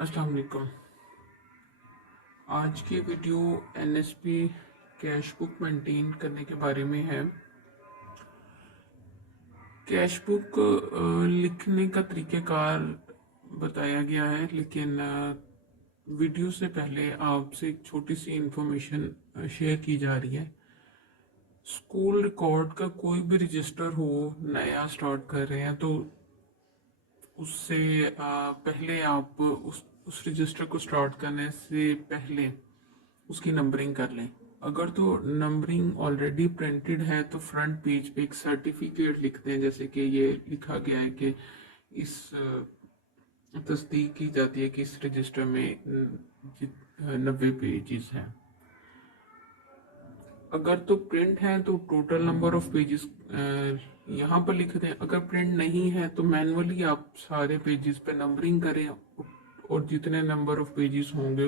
अस्सलाम वालेकुम। आज की video NSP cash book maintain करने के बारे में है। कैश बुक लिखने का तरीक़ेकार बताया गया है, लेकिन वीडियो से पहले आपसे एक छोटी सी इंफॉर्मेशन शेयर की जा रही है। स्कूल रिकॉर्ड का कोई भी रजिस्टर हो, नया स्टार्ट कर रहे हैं तो उससे पहले आप उस रजिस्टर को स्टार्ट करने से पहले उसकी नंबरिंग कर लें। अगर तो नंबरिंग ऑलरेडी प्रिंटेड है तो फ्रंट पेज पे एक सर्टिफिकेट लिखते हैं, जैसे कि ये लिखा गया है कि इस तस्दीक की जाती है कि इस रजिस्टर में 90 पेजेस हैं। अगर तो प्रिंट है तो टोटल नंबर ऑफ पेजेस यहाँ पर लिख दें। अगर प्रिंट नहीं है तो मैनुअली आप सारे पेजेस पे नंबरिंग करें और जितने नंबर ऑफ पेजेस होंगे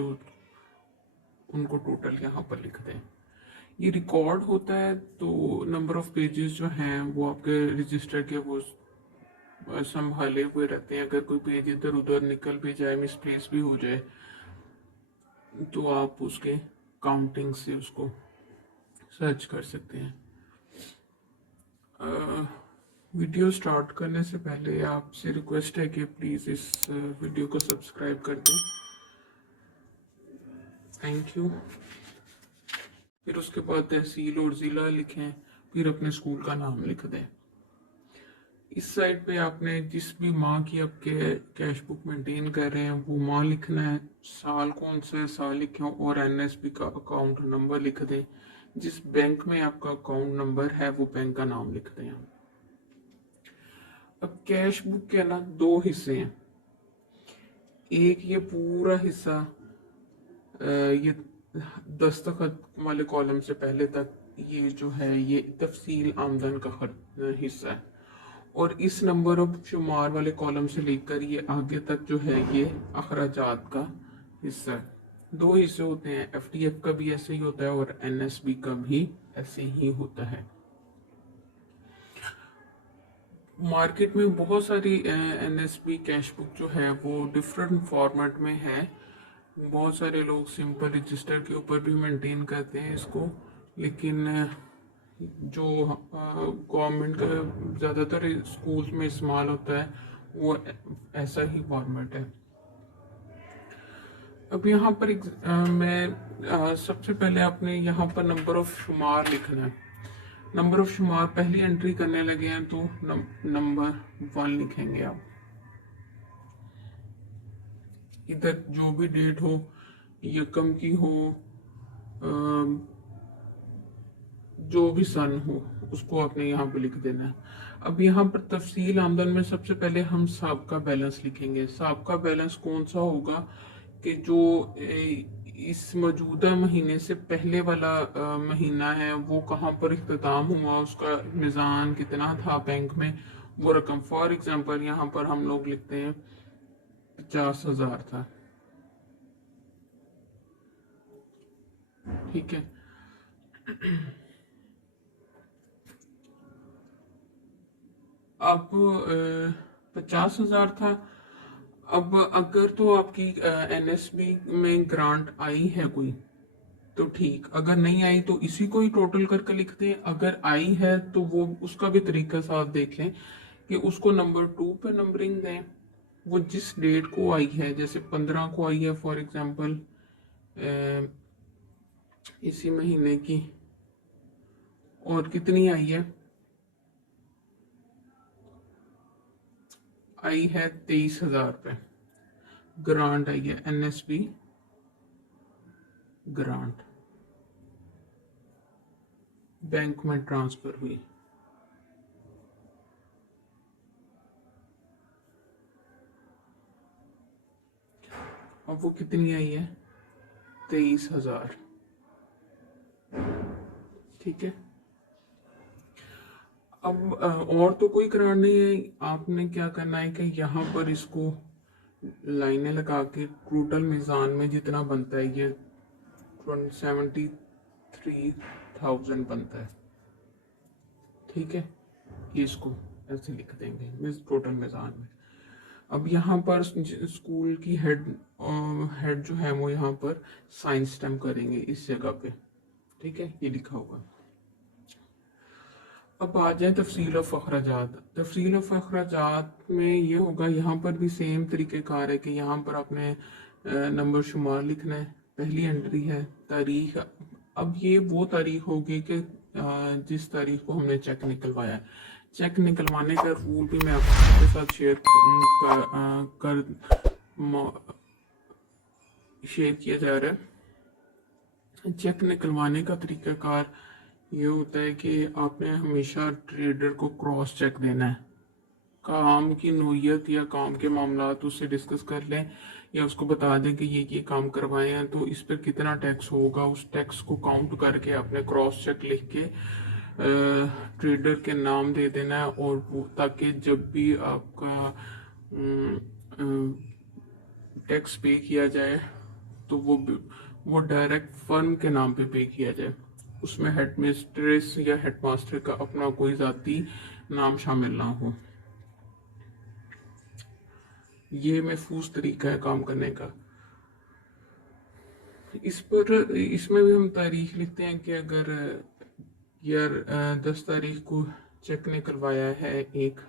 उनको टोटल यहाँ पर लिख दें। ये रिकॉर्ड होता है तो नंबर ऑफ पेजेस जो हैं वो आपके रजिस्टर के वो संभाले हुए रहते हैं। अगर कोई पेज इधर उधर निकल भी जाए, मिसप्लेस भी हो जाए, तो आप उसके काउंटिंग से उसको सर्च कर सकते हैं। वीडियो स्टार्ट करने से पहले आपसे रिक्वेस्ट है कि प्लीज़ इस वीडियो को सब्सक्राइब कर दें। Thank you. फिर उसके बाद तहसील और ज़िला लिखें, फिर अपने स्कूल का नाम लिख दें। इस साइड पे आपने जिस भी माह की आपके कैश बुक मेंटेन कर रहे हैं वो माह लिखना है, साल कौन सा है साल लिखें और एनएसबी का अकाउंट नंबर लिख दें। जिस बैंक में आपका अकाउंट नंबर है वो बैंक का नाम लिख दें। अब कैश बुक के ना दो हिस्से हैं। एक ये पूरा हिस्सा ये दस्तखत वाले कॉलम से पहले तक ये जो है ये तफसील आमदन का हिस्सा है, और इस नंबर ऑफ शुमार वाले कॉलम से लेकर ये आगे तक जो है ये अखराजात का हिस्सा है। दो हिस्से होते हैं, एफडीएफ का भी ऐसे ही होता है और एनएसबी का भी ऐसे ही होता है। मार्केट में बहुत सारी एनएसबी कैश बुक जो है वो डिफरेंट फॉर्मेट में है। बहुत सारे लोग सिंपल रजिस्टर के ऊपर भी मेंटेन करते हैं इसको, लेकिन जो गवर्नमेंट का ज़्यादातर स्कूल्स में इस्तेमाल होता है वो ऐसा ही फॉर्मेट है। अब यहाँ पर सबसे पहले आपने यहाँ पर नंबर ऑफ शुमार लिखना है। नंबर ऑफ शुमार पहली एंट्री करने लगे हैं तो नंबर 1 लिखेंगे आप। इधर जो भी डेट हो, यकम की हो, जो भी सन हो, उसको आपने यहाँ पे लिख देना है। अब यहाँ पर तफसील आमदन में सबसे पहले हम साबका बैलेंस लिखेंगे। साबका बैलेंस कौन सा होगा कि जो इस मौजूदा महीने से पहले वाला महीना है वो कहाँ पर इख्तिताम हुआ, उसका मिज़ान कितना था बैंक में, वो रकम। फॉर एग्जांपल यहाँ पर हम लोग लिखते हैं 50,000 था, ठीक है। अब 50,000 था। अब अगर तो आपकी एनएसबी में ग्रांट आई है कोई तो ठीक, अगर नहीं आई तो इसी को ही टोटल करके लिख दें। अगर आई है तो वो उसका भी तरीका साफ देख लें कि उसको नंबर 2 पे नंबरिंग दें। वो जिस डेट को आई है, जैसे 15 को आई है फॉर एग्जांपल इसी महीने की, और कितनी आई है, आई है 23,000 रुपये। ग्रांट आई है, एनएसबी ग्रांट बैंक में ट्रांसफर हुई। अब वो कितनी आई है, 23,000, ठीक है। अब और तो कोई ग्रांट नहीं है। आपने क्या करना है कि यहाँ पर इसको लाइनें लगा के टोटल मिजान में जितना बनता है ये 73,000 बनता है, ठीक है। ये इसको ऐसे लिख देंगे टोटल मिजान में। अब यहाँ पर स्कूल की हेड जो है वो यहाँ पर साइन स्टैम्प करेंगे इस जगह पे, ठीक है, ये लिखा होगा। अब आ जाए तफसील ऑफ अखराजात। तफसील ऑफ अखराजात में ये होगा, यहाँ पर भी सेम तरीक़ेकार है कि यहाँ पर आपने नंबर शुमार लिखना है। पहली एंट्री है तारीख। अब ये वो तारीख होगी कि जिस तारीख को हमने चेक निकलवाया है। चेक निकलवाने का रूल भी मैं आपके साथ शेयर किया जा रहा है। चेक निकलवाने का तरीक़ाकार ये होता है कि आपने हमेशा ट्रेडर को क्रॉस चेक देना है। काम की नोयत या काम के मामलात उससे डिस्कस कर लें या उसको बता दें कि ये काम करवाए हैं तो इस पर कितना टैक्स होगा, उस टैक्स को काउंट करके आपने क्रॉस चेक लिख के ट्रेडर के नाम दे देना है। और वो ताकि जब भी आपका टैक्स पे किया जाए तो वो डायरेक्ट फर्म के नाम पे किया जाए। उसमें हेड मिस्ट्रेस या हेडमास्टर का अपना कोई ज़ाती नाम शामिल ना हो। ये महफूज तरीका है काम करने का। इसमें भी हम तारीख लिखते हैं कि अगर यार 10 तारीख को चेक निकलवाया है एक,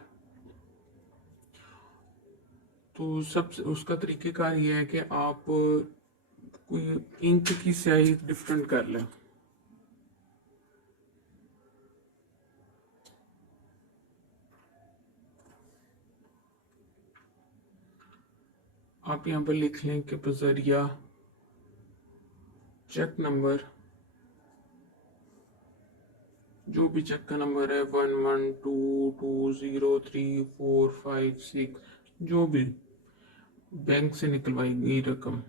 तो सब उसका तरीक़ेकार ये है कि आप कोई इंक की स्याही डिफरेंट कर लें। आप यहाँ पर लिख लें कि बजरिया चेक नंबर, जो भी चेक का नंबर है 11220345 जो भी बैंक से निकलवाई गई रकम,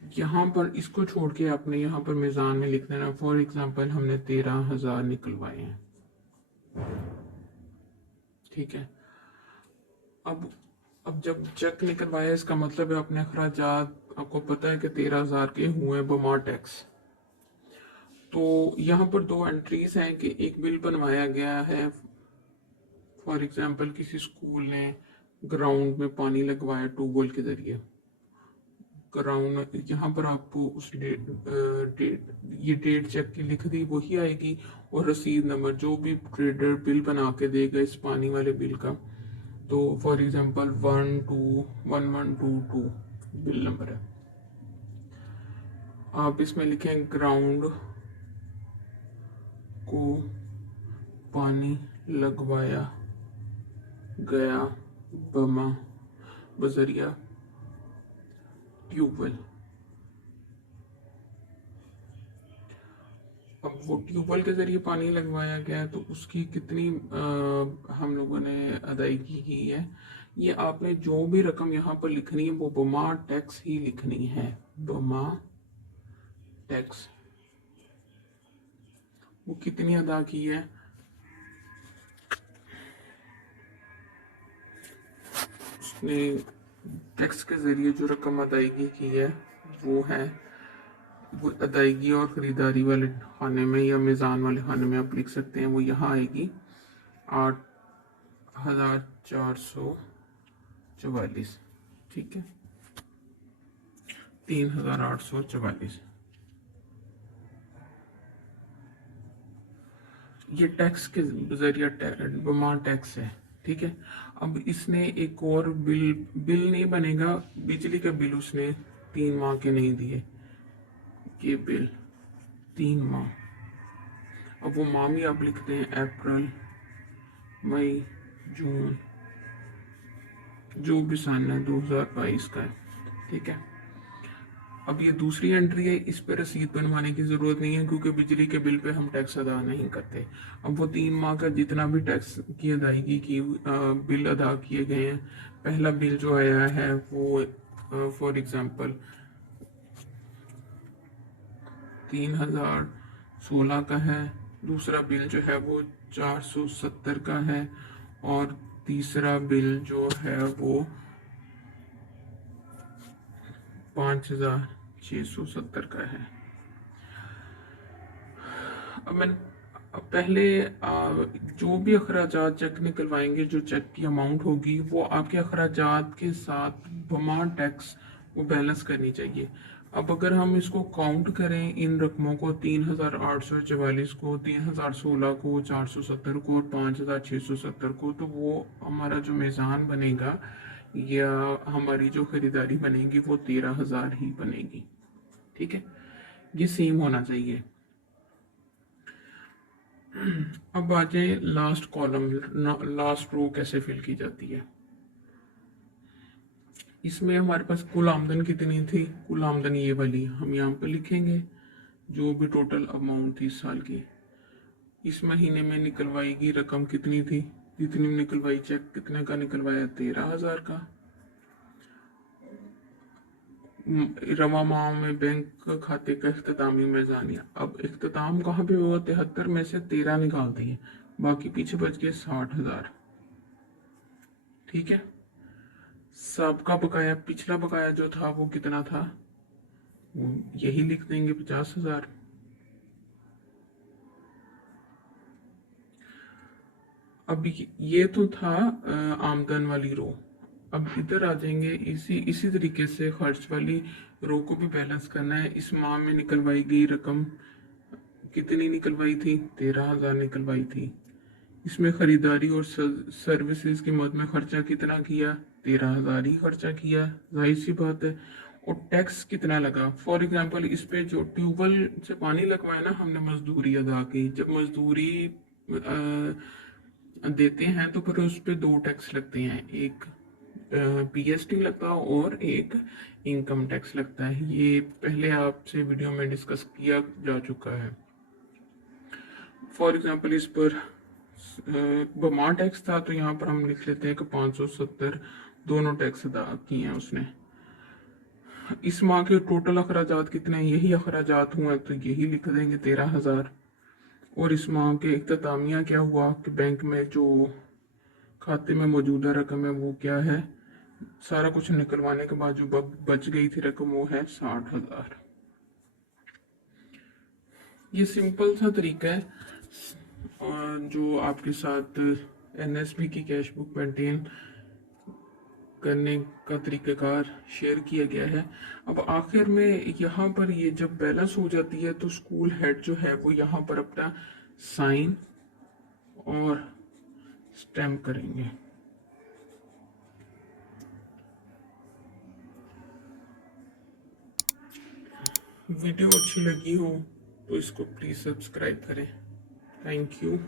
यहाँ पर इसको छोड़ के आपने यहाँ पर मिजान में लिख देना। फॉर एग्जांपल हमने 13,000 निकलवाए हैं, ठीक है। अब जब चेक निकलवाया इसका मतलब है अपने अखराजात आपको पता है कि 13,000 के हुए बमा टैक्स। तो यहाँ पर दो एंट्रीज हैं कि एक बिल बनवाया गया है। फॉर एग्जांपल किसी स्कूल ने ग्राउंड में पानी लगवाया ट्यूबवेल के जरिए। ग्राउंड यहाँ पर आपको उस ये डेट चेक की लिख दी वही आएगी और रसीद नंबर जो भी ट्रेडर बिल बना के देगा इस पानी वाले बिल का। तो फॉर एग्जांपल 121122 बिल नंबर है। आप इसमें लिखें ग्राउंड को पानी लगवाया गया बजरिया ट्यूबवेल। अब वो ट्यूबवेल के जरिए पानी लगवाया गया तो उसकी कितनी हम लोगों ने अदायगी की है, ये आपने जो भी रकम यहाँ पर लिखनी है वो बमा टैक्स ही लिखनी है। बमा टैक्स वो कितनी अदा की है, उसने टैक्स के जरिए जो रकम अदायगी की है वो है, वो अदायगी और ख़रीदारी वाले खाने में या मिज़ान वाले खाने में आप लिख सकते हैं। वो यहाँ आएगी 8,444, ठीक है, 3,844। ये टैक्स के जरिए बमा टैक्स है, ठीक है। अब इसने एक और बिल नहीं बनेगा, बिजली का बिल उसने 3 माह के नहीं दिए, ये बिल 3 माह। अब वो माह भी आप लिखते हैं अप्रैल मई जून जो भी सन है 2022 का है, ठीक है। अब ये दूसरी एंट्री है, इस पर रसीद बनवाने की ज़रूरत नहीं है क्योंकि बिजली के बिल पे हम टैक्स अदा नहीं करते। अब वो 3 माह का जितना भी टैक्स की अदायगी की बिल अदा किए गए हैं, पहला बिल जो आया है वो फॉर एग्जांपल 3,016 का है, दूसरा बिल जो है वो 470 का है और तीसरा बिल जो है वो 5,670 का है। अब पहले जो भी अखराजात चेक निकलवाएंगे, जो चेक की अमाउंट होगी वो आपके अखराजात के साथ बमा टैक्स वो बैलेंस करनी चाहिए। अब अगर हम इसको काउंट करें इन रकमों को, 3,844 को, 3,016 को, 470 को और 5,670 को, तो वो हमारा जो मीज़ान बनेगा या हमारी जो खरीदारी बनेगी वो 13,000 ही बनेगी। ठीक है, ये सेम होना चाहिए। अब आ जाए लास्ट कॉलम, लास्ट रो कैसे फिल की जाती है। इसमें हमारे पास कुल आमदन कितनी थी, कुल आमदन ये वाली हम यहाँ पे लिखेंगे, जो भी टोटल अमाउंट थी इस साल की। इस महीने में निकलवाई गई रकम कितनी थी, जितनी निकलवाई, चेक कितने का निकलवाया, 13,000 का। रवा माह में बैंक खाते का इख्तितामी मीज़ानिया। अब इख्तिताम कहाँ पे हुआ, 73 में से 13 निकाल दिए, बाकी पीछे बच गए 60,000। ठीक है, सबका बकाया, पिछला बकाया जो था वो कितना था, वो यही लिख देंगे, 50,000। अब ये तो था आमदन वाली रो। अब इधर आ जाएंगे, इसी तरीके से खर्च वाली रो को भी बैलेंस करना है। इस माह में निकलवाई गई रकम कितनी निकलवाई थी, 13,000 निकलवाई थी। इसमें खरीदारी और सर्विसेज की मद में खर्चा कितना किया, 13,000 ही खर्चा किया, जाहिर सी बात है। और टैक्स कितना लगा, फॉर एग्जांपल इस पे जो ट्यूबवेल से पानी लगवाया ना हमने, मजदूरी अदा की। जब मजदूरी देते हैं तो फिर उस पे 2 टैक्स लगते हैं, एक पीएसटी लगता है और एक इनकम टैक्स लगता है। ये पहले आपसे वीडियो में डिस्कस किया जा चुका है। फॉर एग्जांपल इस पर बमा टैक्स था, तो यहाँ पर हम लिख लेते हैं कि 570 दोनों टैक्स अदा किए हैं उसने। इस माह के टोटल अखराजात कितने हैं, यही अखराजात हुए तो यही लिख देंगे, 13,000। और इस माह के इख्तितामिया क्या हुआ कि बैंक में जो खाते में मौजूदा रकम है वो क्या है, सारा कुछ निकलवाने के बाद जो बच गई थी रकम वो है 60,000। ये सिंपल सा तरीका है जो आपके साथ एनएसबी की कैश बुक मेंटेन करने का तरीक़ाकार शेयर किया गया है। अब आखिर में यहाँ पर ये जब बैलेंस हो जाती है तो स्कूल हेड जो है वो यहाँ पर अपना साइन और स्टैम्प करेंगे। वीडियो अच्छी लगी हो तो इसको प्लीज़ सब्सक्राइब करें। Thank you.